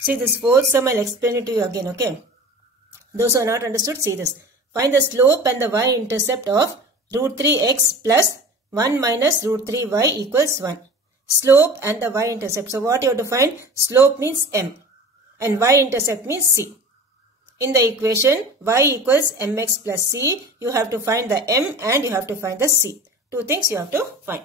See this fourth sum, I'll explain it to you again, okay? Those who are not understood, see this. Find the slope and the y-intercept of root 3x plus 1 minus root 3y equals 1. Slope and the y-intercept. So what you have to find? Slope means m and y-intercept means c. In the equation y equals mx plus c, you have to find the m and you have to find the c. Two things you have to find.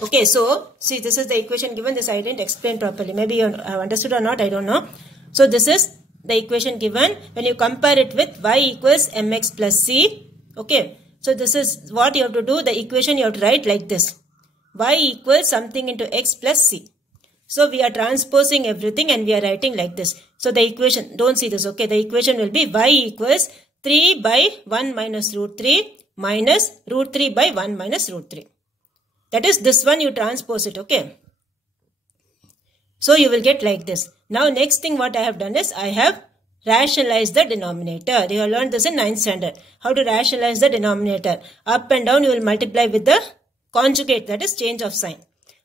Okay, so see this is the equation given. This I didn't explain properly. Maybe you have understood or not, I don't know. So this is the equation given. When you compare it with y equals mx plus c, okay. So this is what you have to do. The equation you have to write like this. Y equals something into x plus c. So we are transposing everything and we are writing like this. So the equation, don't see this, okay. The equation will be y equals 3 by 1 minus root 3 minus root 3 by 1 minus root 3. That is this one you transpose it, okay. So you will get like this. Now next thing what I have done is I have rationalized the denominator. You have learned this in 9th standard. How to rationalize the denominator. Up and down you will multiply with the conjugate, that is change of sign.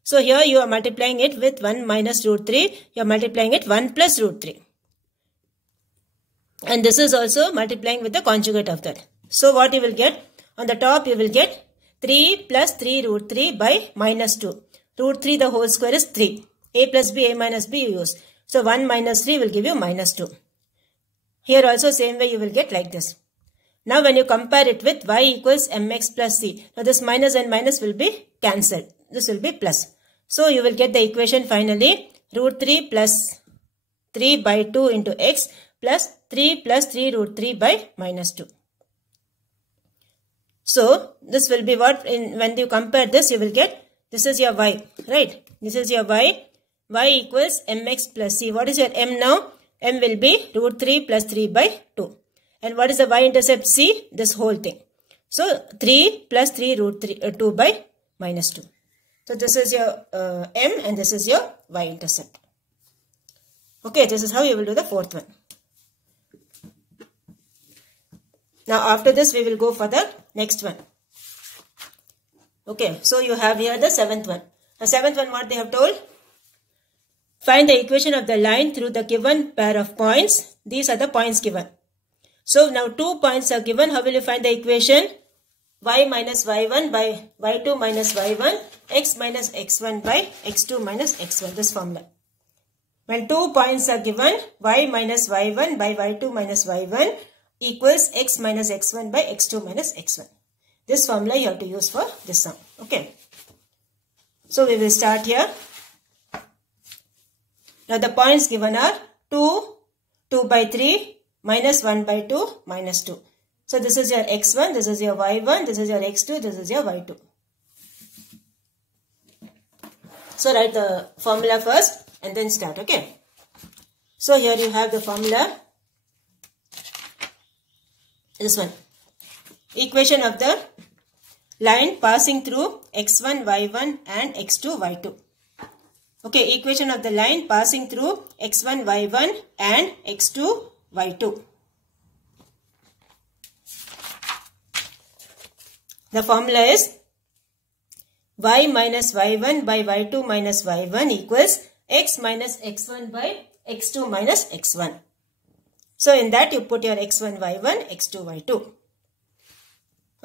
So here you are multiplying it with 1 minus root 3. You are multiplying it 1 plus root 3. And this is also multiplying with the conjugate of that. So what you will get? On the top you will get 3 plus 3 root 3 by minus 2. Root 3 the whole square is 3. A plus b, a minus b you use. So 1 minus 3 will give you minus 2. Here also same way you will get like this. Now when you compare it with y equals mx plus c. Now this minus and minus will be cancelled. This will be plus. So you will get the equation finally. Root 3 plus 3 by 2 into x plus 3 root 3 by minus 2. So this will be what when you compare this you will get. This is your y, right? This is your y. Y equals mx plus c. What is your m now? M will be root 3 plus 3 by 2. And what is the y-intercept c? This whole thing. So 3 plus 3 root 2 by minus 2. So this is your m and this is your y-intercept. Okay, this is how you will do the fourth one. Now after this we will go for the next one. Okay, so you have here the seventh one. The seventh one, what they have told? Find the equation of the line through the given pair of points. These are the points given. So now 2 points are given. How will you find the equation? Y minus y1 by y2 minus y1, x minus x1 by x2 minus x1. This formula. When 2 points are given, y minus y1 by y2 minus y1 equals x minus x1 by x2 minus x1. This formula you have to use for this sum. Okay. So we will start here. Now the points given are 2, 2 by 3, minus 1 by 2, minus 2. So this is your x1, this is your y1, this is your x2, this is your y2. So write the formula first and then start, okay. So here you have the formula. This one. Equation of the line passing through x1, y1 and x2, y2. Okay, equation of the line passing through x1, y1 and x2, y2. The formula is y minus y1 by y2 minus y1 equals x minus x1 by x2 minus x1. So in that you put your x1, y1, x2, y2.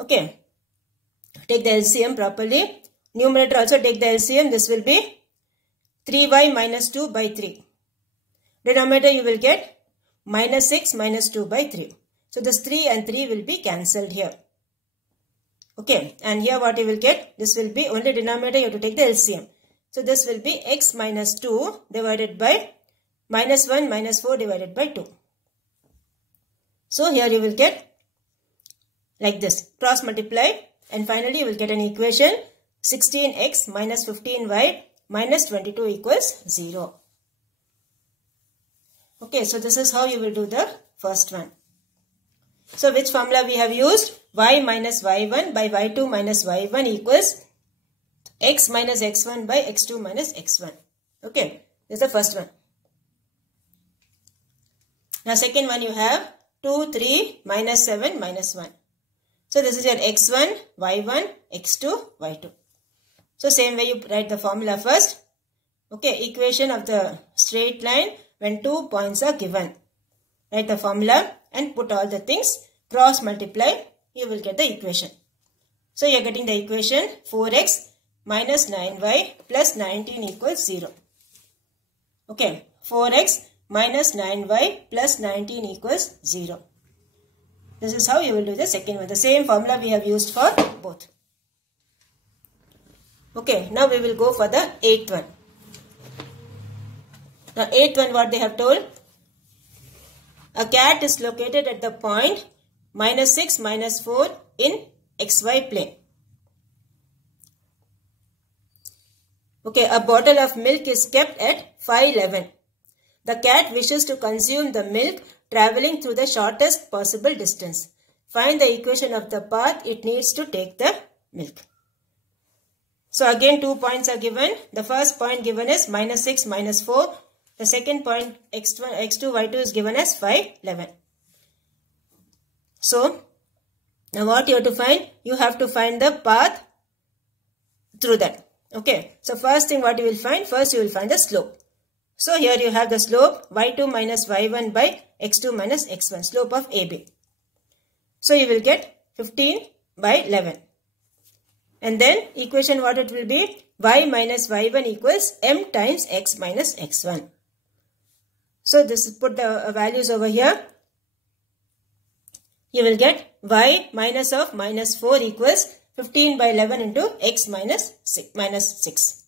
Okay. Take the LCM properly. Numerator also take the LCM. This will be 3y minus 2 by 3. Denominator you will get minus 6 minus 2 by 3. So this 3 and 3 will be cancelled here. Okay. And here what you will get? This will be only denominator. You have to take the LCM. So this will be x minus 2 divided by minus 1 minus 4 divided by 2. So here you will get like this. Cross multiply. And finally you will get an equation 16x minus 15y minus 22 equals 0. Okay, so this is how you will do the first one. So which formula we have used? Y minus y1 by y2 minus y1 equals x minus x1 by x2 minus x1. Okay, this is the first one. Now second one you have 2, 3, minus 7, minus 1. So this is your x1, y1, x2, y2. So same way you write the formula first. Okay, equation of the straight line when 2 points are given. Write the formula and put all the things, cross multiply, you will get the equation. So you are getting the equation 4x minus 9y plus 19 equals 0. Okay, 4x minus 9y plus 19 equals 0. This is how you will do the second one. The same formula we have used for both. Okay, now we will go for the 8th one. Now 8th one, what they have told? A cat is located at the point minus 6 minus 4 in xy plane. Okay, a bottle of milk is kept at 511. The cat wishes to consume the milk traveling through the shortest possible distance. Find the equation of the path it needs to take the milk. So again 2 points are given. The first point given is minus 6 minus 4. The second point x2, y2 is given as 511. So now what you have to find? You have to find the path through that. Okay. So first thing what you will find? First you will find the slope. So here you have the slope y2 minus y1 by x2 minus x1. Slope of AB. So you will get 15 by 11. And then equation what it will be? Y minus y1 equals m times x minus x1. So this is put the values over here. You will get y minus of minus 4 equals 15 by 11 into x minus 6.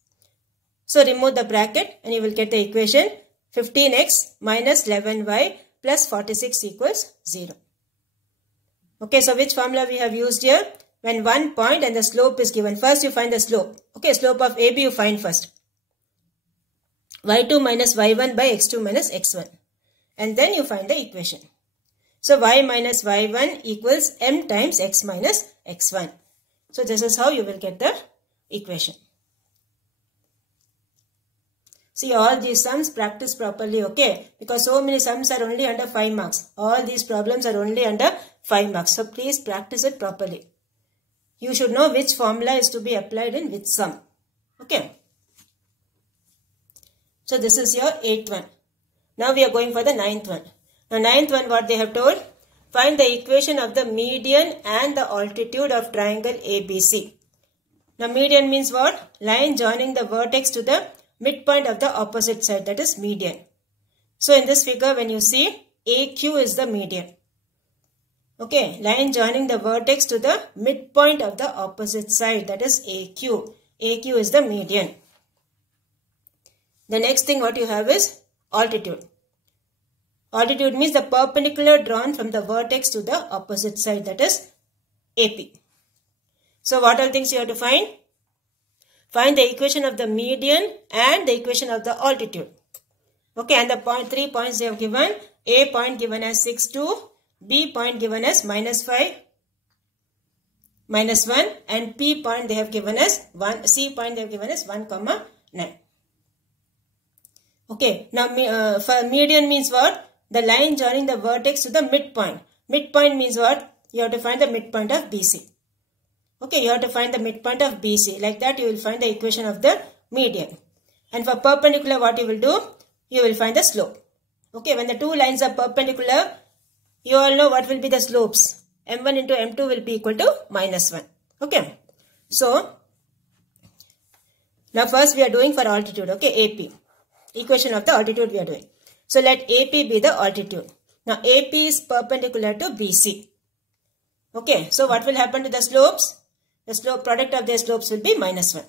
So remove the bracket and you will get the equation 15x minus 11y plus 46 equals 0. Okay, so which formula we have used here? When one point and the slope is given, first you find the slope. Okay, slope of AB you find first. y2 minus y1 by x2 minus x1. And then you find the equation. So y minus y1 equals m times x minus x1. So this is how you will get the equation. See all these sums practice properly, okay? Because so many sums are only under 5 marks. All these problems are only under 5 marks. So please practice it properly. You should know which formula is to be applied in which sum. Okay. So this is your 8th one. Now we are going for the 9th one. Now 9th one what they have told? Find the equation of the median and the altitude of triangle ABC. Now median means what? Line joining the vertex to the midpoint of the opposite side, that is median. So in this figure when you see AQ is the median. Okay, line joining the vertex to the midpoint of the opposite side, that is AQ. AQ is the median. The next thing what you have is altitude. Altitude means the perpendicular drawn from the vertex to the opposite side, that is AP. So what are things you have to find? Find the equation of the median and the equation of the altitude. Okay, and the 3 points they have given. A point given as 6, 2. B point given as minus 5, minus 1. And P point they have given as 1. C point they have given as 1, 9. Okay, now for median means what? The line joining the vertex to the midpoint. Midpoint means what? You have to find the midpoint of BC. Okay, you have to find the midpoint of BC. Like that you will find the equation of the median. And for perpendicular what you will do? You will find the slope. Okay, when the two lines are perpendicular, you all know what will be the slopes. M1 into M2 will be equal to minus 1. Okay, so now first we are doing for altitude. Okay, AP. Equation of the altitude we are doing. So let AP be the altitude. Now AP is perpendicular to BC. Okay, so what will happen to the slopes? The slope product of their slopes will be minus 1.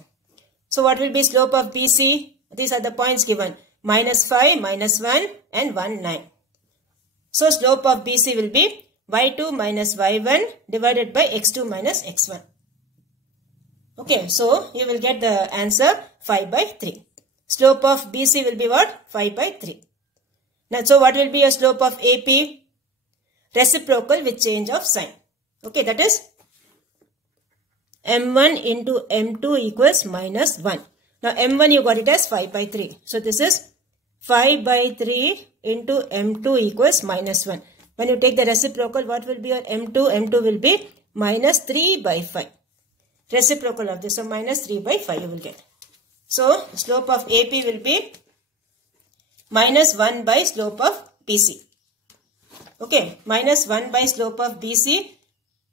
So what will be slope of BC? These are the points given. Minus 5, minus 1 and 1, 9. So slope of BC will be y2 minus y1 divided by x2 minus x1. Okay, so you will get the answer 5 by 3. Slope of BC will be what? 5 by 3. Now, so what will be a slope of AP? Reciprocal with change of sign. Okay, that is M1 into M2 equals minus 1. Now, M1 you got it as 5 by 3. So, this is 5 by 3 into M2 equals minus 1. When you take the reciprocal, what will be your M2? M2 will be minus 3 by 5. Reciprocal of this, so minus 3 by 5 you will get. So, slope of AP will be minus 1 by slope of BC. Okay, minus 1 by slope of BC,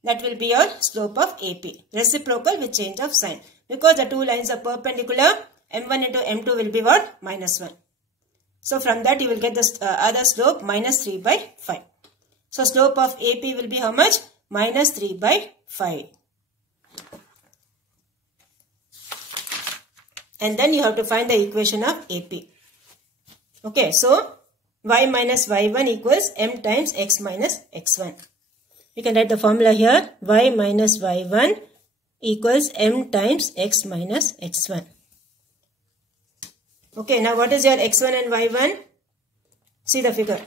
that will be your slope of AP. Reciprocal with change of sign. Because the two lines are perpendicular, M1 into M2 will be what? Minus 1. So from that you will get the other slope minus 3 by 5. So slope of AP will be how much? Minus 3 by 5. And then you have to find the equation of AP. Okay, so y minus y1 equals m times x minus x1. We can write the formula here. Y minus y1 equals m times x minus x1. Okay, now what is your x1 and y1? See the figure.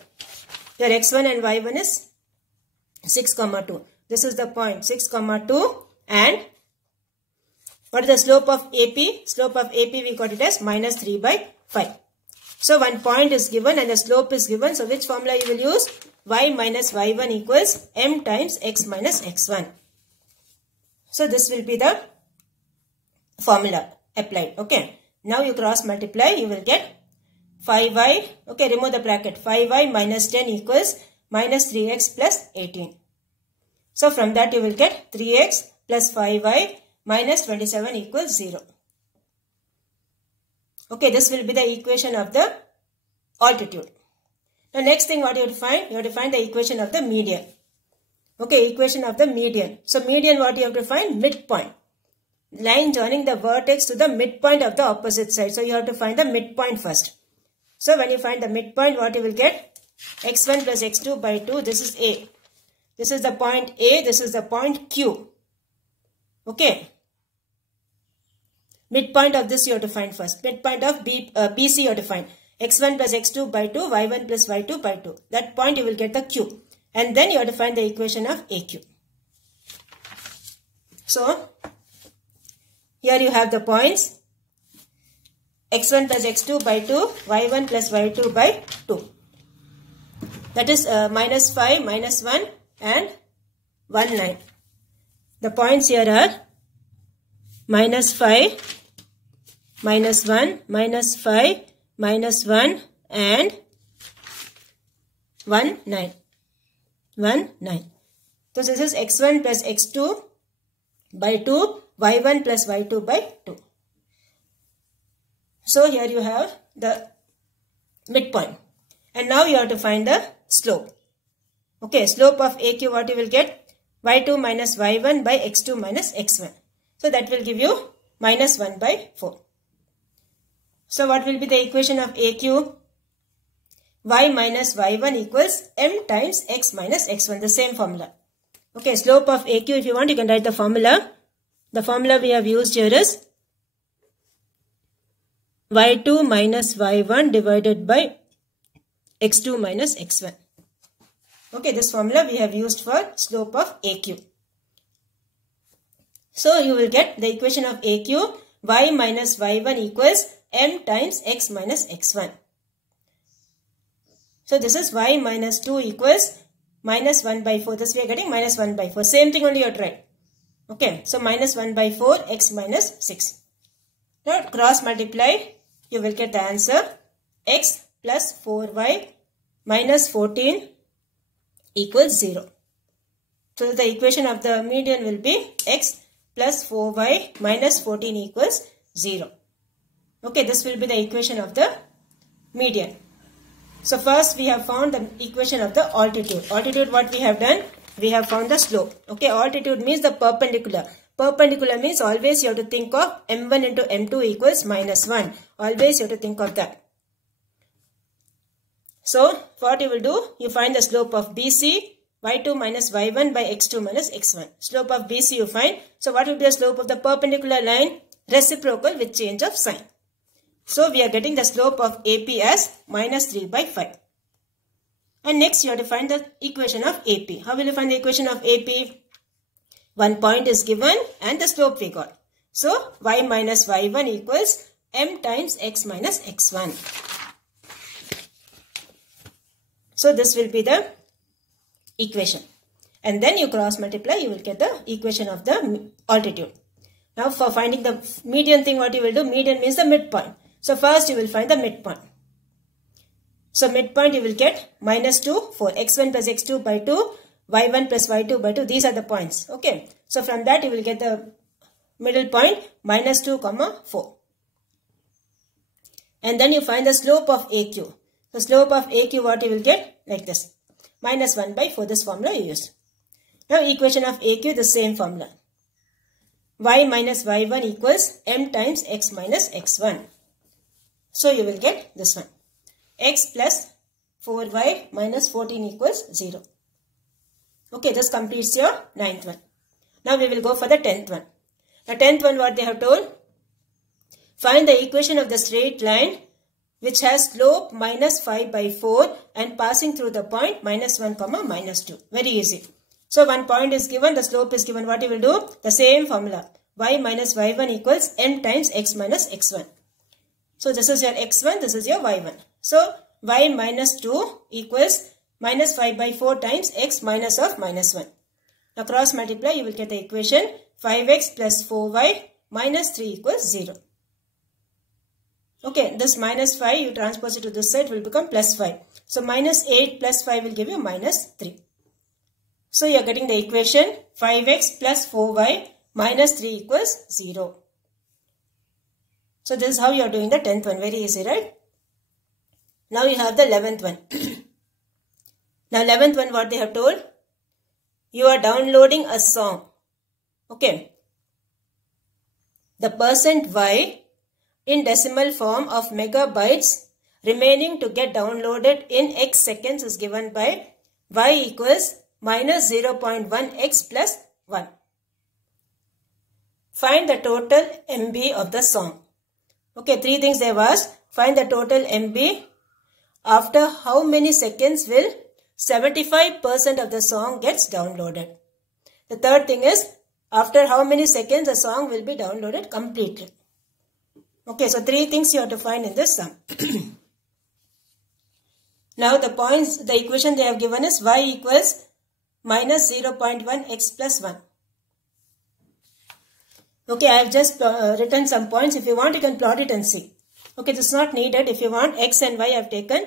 Your x1 and y1 is 6, 2. This is the point 6, 2, and what is the slope of AP? Slope of AP we got it as minus 3 by 5. So one point is given and the slope is given. So which formula you will use? Y minus y1 equals m times x minus x1. So this will be the formula applied. Okay. Now you cross multiply. You will get 5y. Okay. Remove the bracket. 5y minus 10 equals minus 3x plus 18. So from that you will get 3x plus 5y minus 27 equals 0. Okay, this will be the equation of the altitude. The next thing what you have to find? You have to find the equation of the median. Okay, equation of the median. So median what you have to find? Midpoint. Line joining the vertex to the midpoint of the opposite side. So you have to find the midpoint first. So when you find the midpoint, what you will get? x1 plus x2 by 2. This is A. This is the point A. This is the point Q. Okay. Midpoint of this you have to find first. Midpoint of BC you have to find. x1 plus x2 by 2, y1 plus y2 by 2. That point you will get the Q. And then you have to find the equation of AQ. So, here you have the points. x1 plus x2 by 2, y1 plus y2 by 2. That is minus 5, minus 1 and 1, 9. The points here are minus 5, minus 1, minus 5, minus 1 and 1, 9. 1, 9. So this is x1 plus x2 by 2, y1 plus y2 by 2. So here you have the midpoint. And now you have to find the slope. Okay, slope of AQ what you will get? y2 minus y1 by x2 minus x1. So that will give you minus 1 by 4. So what will be the equation of AQ? Y minus y1 equals m times x minus x1. The same formula. Okay, slope of AQ, if you want you can write the formula. The formula we have used here is y2 minus y1 divided by x2 minus x1. Okay, this formula we have used for slope of AQ. So you will get the equation of AQ, y minus y1 equals m times x minus x1. So this is y minus 2 equals minus 1 by 4. This we are getting minus 1 by 4. Same thing only you have tried. Okay, so minus 1 by 4 x minus 6. Now cross multiply, you will get the answer x plus 4y minus 14 equals 0. So the equation of the median will be x plus 4y minus 14 equals 0. Okay, this will be the equation of the median. So first we have found the equation of the altitude. Altitude what we have done? We have found the slope. Okay, altitude means the perpendicular. Perpendicular means always you have to think of m1 into m2 equals minus 1. Always you have to think of that. So what you will do? You find the slope of BC, y2 minus y1 by x2 minus x1. Slope of BC you find. So what will be the slope of the perpendicular line? Reciprocal with change of sign. So we are getting the slope of AP as minus 3 by 5. And next you have to find the equation of AP. How will you find the equation of AP? One point is given and the slope we got. So y minus y1 equals m times x minus x1. So this will be the equation. And then you cross multiply, you will get the equation of the altitude. Now for finding the median thing, what you will do? Median means the midpoint. So first you will find the midpoint. So midpoint you will get minus 2, 4. x1 plus x2 by 2, y1 plus y2 by 2. These are the points. Okay. So from that you will get the middle point minus 2, 4. And then you find the slope of AQ. The slope of AQ, what you will get? Like this. Minus 1 by 4. This formula you use. Now equation of AQ, the same formula. Y minus y1 equals m times x minus x1. So you will get this one. X plus 4y minus 14 equals 0. Okay, this completes your 9th one. Now we will go for the 10th one. The 10th one, what they have told? Find the equation of the straight line which has slope minus 5 by 4 and passing through the point minus 1, minus 2. Very easy. So one point is given, the slope is given. What you will do? The same formula. Y minus y1 equals m times x minus x1. So this is your x1, this is your y1. So y minus 2 equals minus 5 by 4 times x minus of minus 1. Now cross multiply, you will get the equation 5x plus 4y minus 3 equals 0. Okay, this minus 5, you transpose it to this side, will become plus 5. So minus 8 plus 5 will give you minus 3. So you are getting the equation 5x plus 4y minus 3 equals 0. So this is how you are doing the 10th one. Very easy, right? Now you have the 11th one. Now 11th one, what they have told? You are downloading a song. Okay. The %y in decimal form of megabytes remaining to get downloaded in x seconds is given by y equals minus 0.1 x plus 1. Find the total MB of the song. Okay, 3 things they have asked. Find the total MB. After how many seconds will 75% of the song gets downloaded? The third thing is, after how many seconds the song will be downloaded completely. Okay, so 3 things you have to find in this sum. Now the points, the equation they have given is y equals minus 0.1 x plus 1. Okay, I have just written some points. If you want, you can plot it and see. Okay, this is not needed. If you want, x and y I have taken.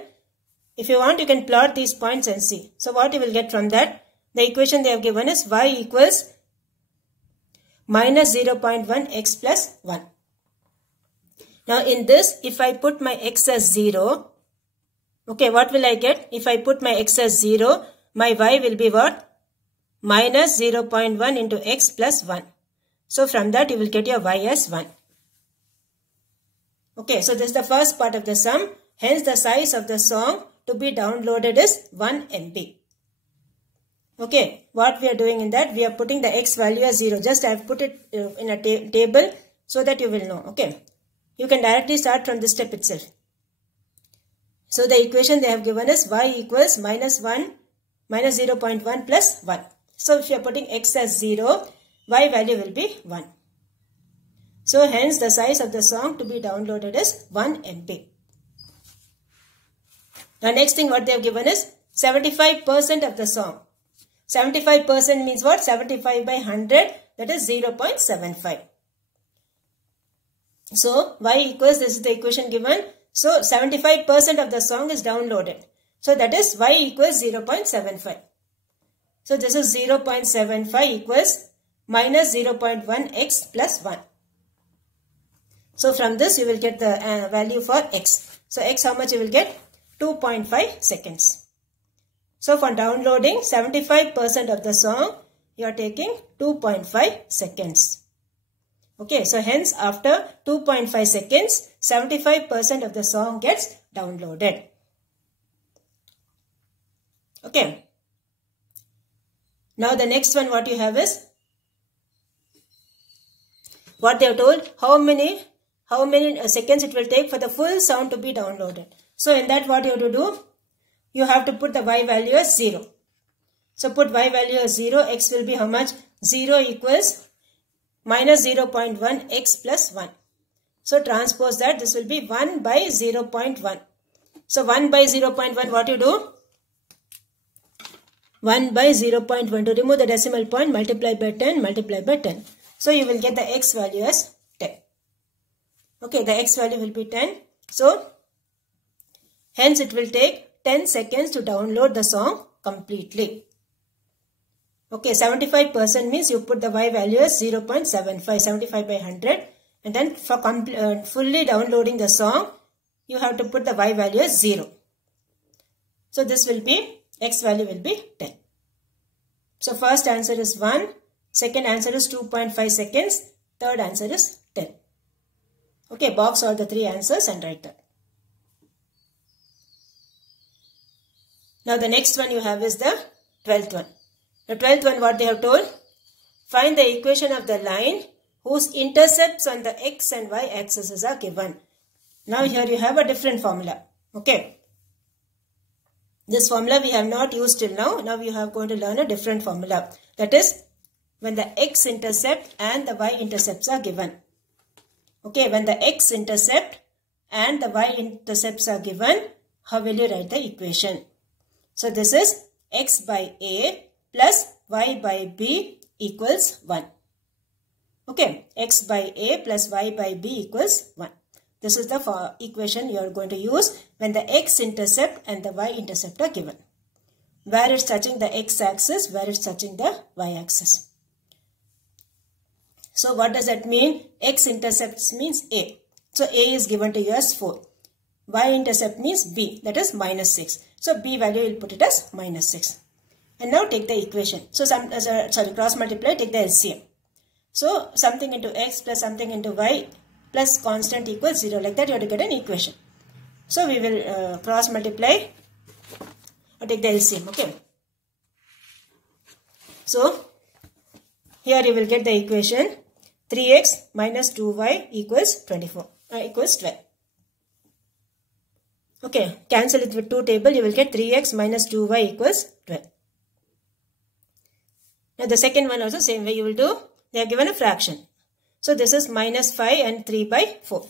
If you want, you can plot these points and see. So what you will get from that? The equation they have given is y equals minus 0.1 x plus 1. Now in this, if I put my x as 0, okay, what will I get? If I put my x as 0, my y will be what? Minus 0.1 into x plus 1. So from that you will get your y as 1. Okay, so this is the first part of the sum. Hence the size of the song to be downloaded is 1 MB. Okay, what we are doing in that, we are putting the x value as 0. Just I have put it in a table so that you will know. Okay, you can directly start from this step itself. So the equation they have given is y equals minus 0.1 plus 1. So if you are putting x as 0, y value will be 1. So hence the size of the song to be downloaded is 1 MB. Now next thing what they have given is 75% of the song. 75% means what? 75 by 100, that is 0.75. So y equals, this is the equation given. So 75% of the song is downloaded. So that is y equals 0.75. So this is 0.75 equals minus 0.1 x plus 1. So from this you will get the value for x. So x, how much you will get? 2.5 seconds. So for downloading 75% of the song, you are taking 2.5 seconds. Okay, so hence after 2.5 seconds, 75% of the song gets downloaded. Okay. Now the next one what you have is, what they have told, how many seconds it will take for the full sound to be downloaded. So in that what you have to do, you have to put the y value as 0. So put y value as 0, x will be how much? 0 equals minus 0.1 x plus 1. So transpose that, this will be 1 by 0.1. So 1 by 0.1, what you do? 1 by 0.1. To remove the decimal point, multiply by 10, multiply by 10. So you will get the x value as 10. Okay, the x value will be 10. So Hence, it will take 10 seconds to download the song completely. Okay, 75% means you put the Y value as 0.75, 75 by 100. And then for fully downloading the song, you have to put the Y value as 0. So this will be, X value will be 10. So first answer is 1. Second answer is 2.5 seconds. Third answer is 10. Okay, box all the 3 answers and write that. Now the next one you have is the 12th one. The 12th one, what they have told? Find the equation of the line whose intercepts on the X and Y axes are given. Now here you have a different formula. Okay. This formula we have not used till now. Now we are going to learn a different formula. That is, when the X-intercept and the Y-intercepts are given. Okay, when the X-intercept and the Y-intercepts are given, how will you write the equation? So this is X by A plus Y by B equals 1. Okay, X by A plus Y by B equals 1. This is the equation you are going to use when the X-intercept and the Y-intercept are given. Where it's touching the X-axis, where it's touching the Y-axis. So what does that mean? X-intercepts means A. So A is given to you as 4. Y-intercept means B, that is minus 6. So B value, you will put it as minus 6. And now take the equation. So cross multiply, take the LCM. So something into X plus something into Y plus constant equals 0. Like that you have to get an equation. So we will cross multiply or take the LCM. Okay. So here you will get the equation 3x minus 2y equals 12. Okay, cancel it with 2 table. You will get 3x minus 2y equals 12. Now the second one also same way you will do. They are given a fraction. So this is minus 5 and 3 by 4.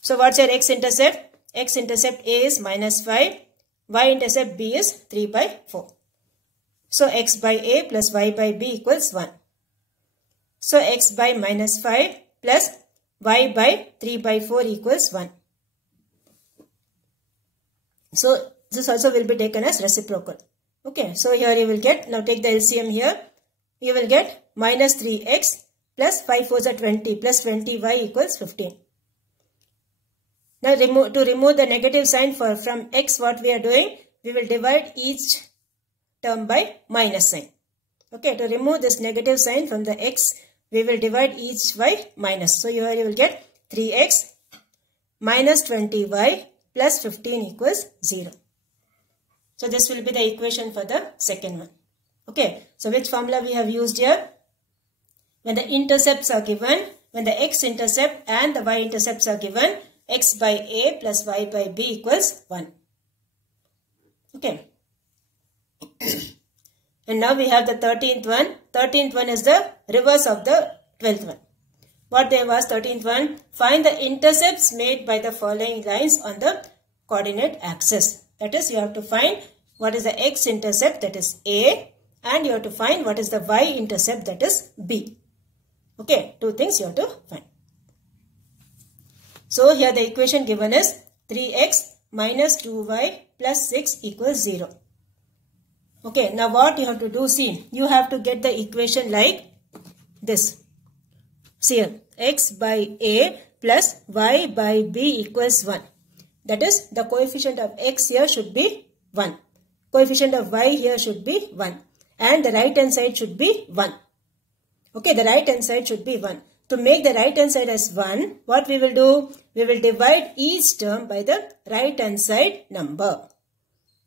So what's your X-intercept? X-intercept A is minus 5. Y-intercept B is 3 by 4. So X by A plus Y by B equals 1. So X by minus 5 plus Y by 3 by 4 equals 1. So this also will be taken as reciprocal. Okay, so here you will get, now take the LCM here. You will get minus 3x plus 5 4s are 20 plus 20y equals 15. Now to remove the negative sign from x, what we are doing, we will divide each term by minus sign. Okay, to remove this negative sign from the x, we will divide each by minus. So here you will get 3x minus 20y plus 15 equals 0. So this will be the equation for the second one. Okay, so which formula we have used here? When the intercepts are given, when the X-intercept and the Y-intercepts are given, X by A plus Y by B equals 1. Okay. And now we have the 13th one. 13th one is the reverse of the 12th one. What they was 13th one? Find the intercepts made by the following lines on the coordinate axis. That is, you have to find what is the X-intercept, that is A, and you have to find what is the Y-intercept, that is B. Okay, 2 things you have to find. So here the equation given is 3x minus 2y plus 6 equals 0. Okay, now what you have to do, see, you have to get the equation like this. See here, x by A plus y by B equals 1. That is, the coefficient of x here should be 1. Coefficient of y here should be 1. And the right hand side should be 1. Okay, the right hand side should be 1. To make the right hand side as 1, what we will do? We will divide each term by the right hand side number.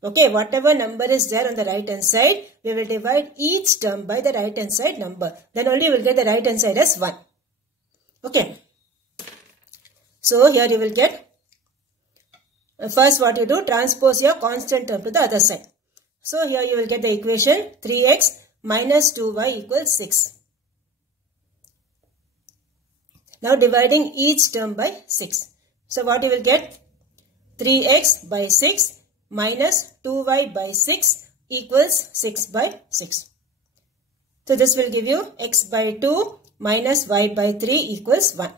Okay, whatever number is there on the right hand side, we will divide each term by the right hand side number. Then only you will get the right hand side as 1. Okay. So here you will get, first what you do, transpose your constant term to the other side. So here you will get the equation 3x minus 2y equals 6. Now dividing each term by 6. So what you will get? 3x by 6 minus 2y by 6 equals 6 by 6. So this will give you x by 2 minus y by 3 equals 1.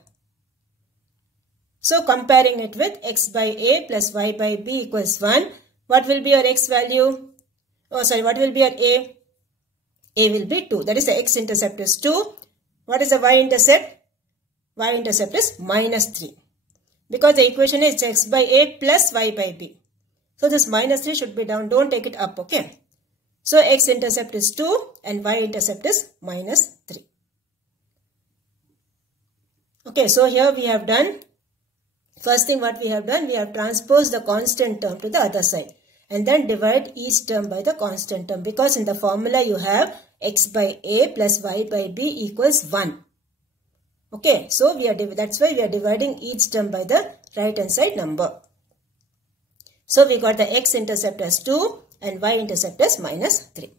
So comparing it with x by a plus y by b equals 1. What will be your x value? Oh sorry, what will be your a? A will be 2. That is the x-intercept is 2. What is the y-intercept? Y-intercept is minus 3. Because the equation is x by a plus y by b. So this minus 3 should be down. Don't take it up, okay? So x-intercept is 2 and y-intercept is minus 3. Okay, so here we have done, first thing what we have done, we have transposed the constant term to the other side. And then divide each term by the constant term. Because in the formula you have x by a plus y by b equals 1. Okay, so that's why we are dividing each term by the right hand side number. So we got the x-intercept as 2 and y-intercept as minus 3.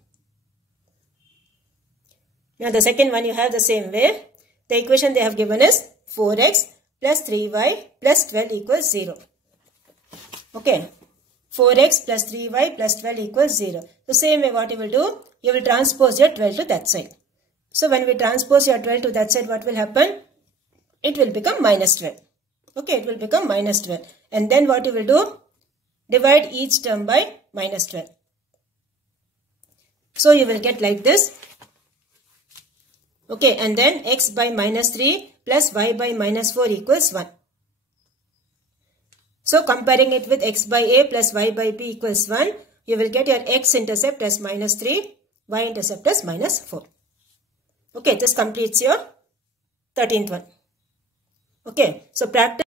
Now the second one you have the same way. The equation they have given is 4x plus 3y plus 12 equals 0. Okay. 4x plus 3y plus 12 equals 0. The same way what you will do, you will transpose your 12 to that side. So when we transpose your 12 to that side, what will happen? It will become minus 12. Okay, it will become minus 12. And then what you will do? Divide each term by minus 12. So you will get like this. Okay, and then x by minus 3 plus y by minus 4 equals 1. So comparing it with x by a plus y by b equals 1, you will get your x-intercept as minus 3, y-intercept as minus 4. Okay, this completes your 13th one. Okay, so practice.